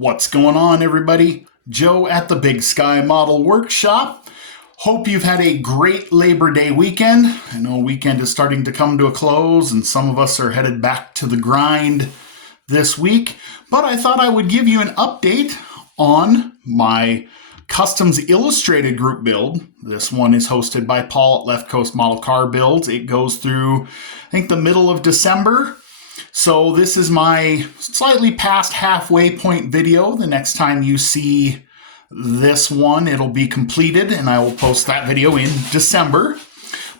What's going on, everybody? Joe at the Big Sky Model Workshop. Hope you've had a great Labor Day weekend. I know weekend is starting to come to a close and some of us are headed back to the grind this week, but I thought I would give you an update on my Kustoms Illustrated group build. This one is hosted by Paul at Left Coast Model Car Builds. It goes through, I think, the middle of December. So this is my slightly past halfway point video. The next time you see this one, it'll be completed and I will post that video in December.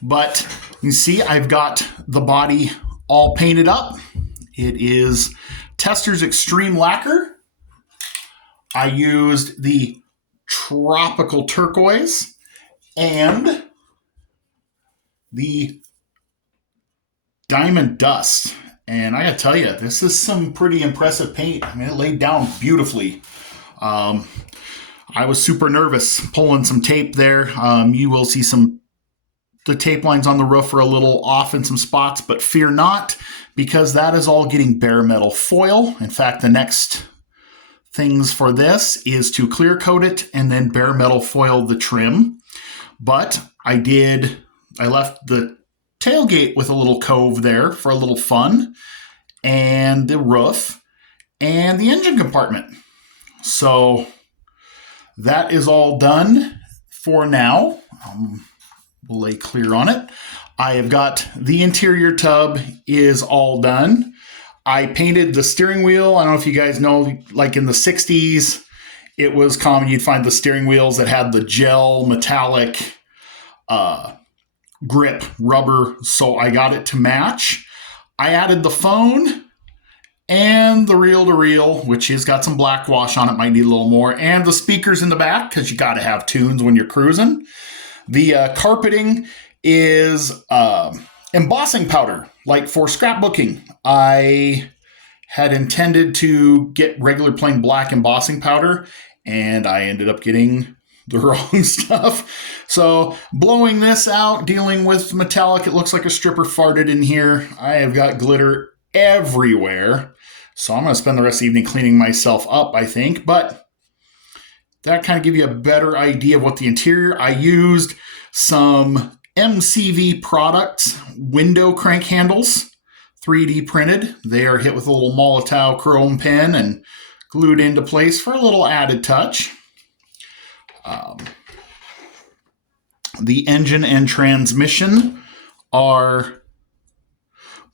But you see, I've got the body all painted up. It is Tester's Extreme Lacquer. I used the Tropical Turquoise and the Diamond Dust. And I gotta tell you, this is some pretty impressive paint. I mean, it laid down beautifully. I was super nervous pulling some tape there. You will see the tape lines on the roof are a little off in some spots, but fear not, because that is all getting bare metal foil. In fact, the next things for this is to clear coat it and then bare metal foil the trim. But I left the tailgate with a little cove there for a little fun, and the roof and the engine compartment. So that is all done for now. We'll lay clear on it. I have got the interior tub is all done. I painted the steering wheel. I don't know if you guys know, like in the 60s, it was common you'd find the steering wheels that had the gel metallic grip rubber, so I got it to match. I added the phone and the reel-to-reel, which has got some black wash on it, might need a little more, and the speakers in the back, because you got to have tunes when you're cruising. The carpeting is embossing powder, like for scrapbooking. I had intended to get regular plain black embossing powder, and I ended up getting the wrong stuff. So blowing this out, dealing with metallic, it looks like a stripper farted in here. I have got glitter everywhere. So I'm going to spend the rest of the evening cleaning myself up, I think. But that kind of give you a better idea of what the interior. I used some MCV products, window crank handles, 3D printed. They are hit with a little Molotow chrome pen and glued into place for a little added touch. The engine and transmission are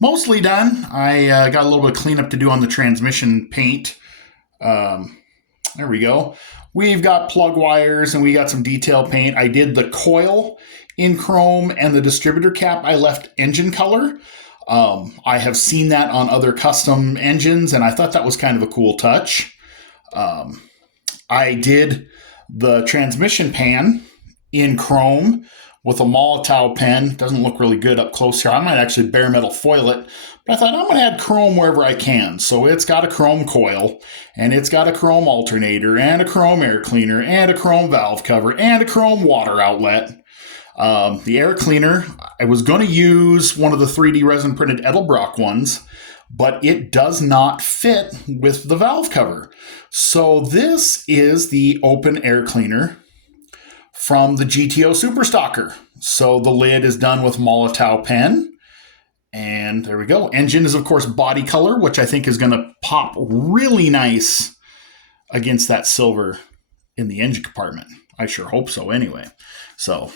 mostly done. I got a little bit of cleanup to do on the transmission paint. There we go. We've got plug wires and we got some detail paint. I did the coil in chrome and the distributor cap I left engine color. I have seen that on other custom engines and I thought that was kind of a cool touch. I did the transmission pan in chrome with a Molotow pen. Doesn't look really good up close here. I might actually bare metal foil it, but I thought I'm going to add chrome wherever I can. So it's got a chrome coil, and it's got a chrome alternator, and a chrome air cleaner, and a chrome valve cover, and a chrome water outlet. The air cleaner, I was going to use one of the 3D resin printed Edelbrock ones, but it does not fit with the valve cover. So this is the open air cleaner from the GTO Superstocker. So the lid is done with Molotow pen. And there we go. Engine is, of course, body color, which I think is going to pop really nice against that silver in the engine compartment. I sure hope so anyway. So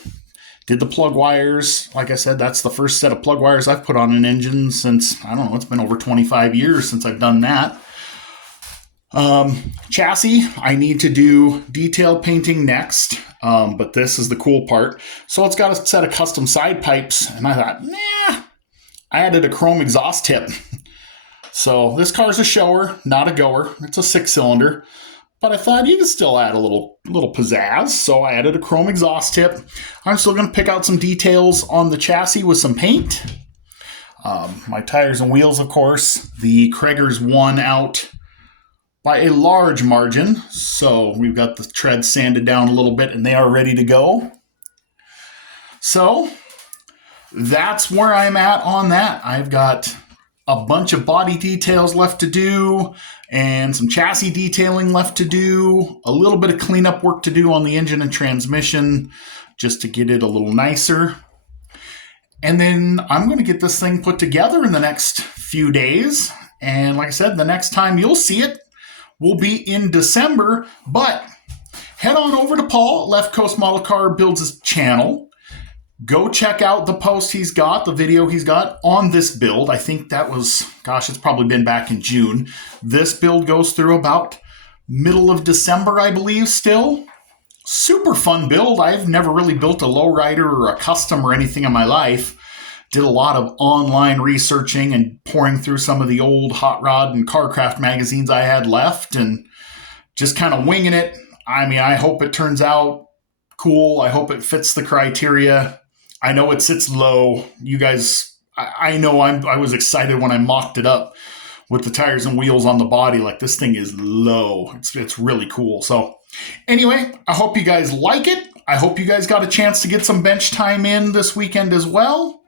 did the plug wires. Like I said, that's the first set of plug wires I've put on an engine since, I don't know, it's been over 25 years since I've done that. Chassis, I need to do detail painting next, but this is the cool part. So it's got a set of custom side pipes, and I thought, nah, I added a chrome exhaust tip. So this car's a shower, not a goer. It's a 6-cylinder, but I thought you could still add a little pizzazz, so I added a chrome exhaust tip. I'm still going to pick out some details on the chassis with some paint. My tires and wheels, of course, the Krager's won out by a large margin. So we've got the treads sanded down a little bit and they are ready to go. So that's where I'm at on that. I've got a bunch of body details left to do. and some chassis detailing left to do, a little bit of cleanup work to do on the engine and transmission just to get it a little nicer. And then I'm going to get this thing put together in the next few days. And like I said, the next time you'll see it will be in December. But head on over to Paul, Left Coast Model Car Builds' channel. Go check out the post he's got, the video he's got on this build. I think that was, gosh, it's probably been back in June. This build goes through about middle of December, I believe, still. Super fun build. I've never really built a lowrider or a custom or anything in my life. Did a lot of online researching and pouring through some of the old hot rod and carcraft magazines I had left and just kind of winging it. I mean, I hope it turns out cool. I hope it fits the criteria. I know it sits low. You guys, I know I was excited when I mocked it up with the tires and wheels on the body. Like, this thing is low. It's really cool. So anyway, I hope you guys like it. I hope you guys got a chance to get some bench time in this weekend as well.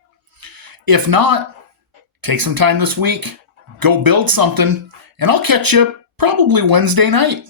If not, take some time this week, go build something, and I'll catch you probably Wednesday night.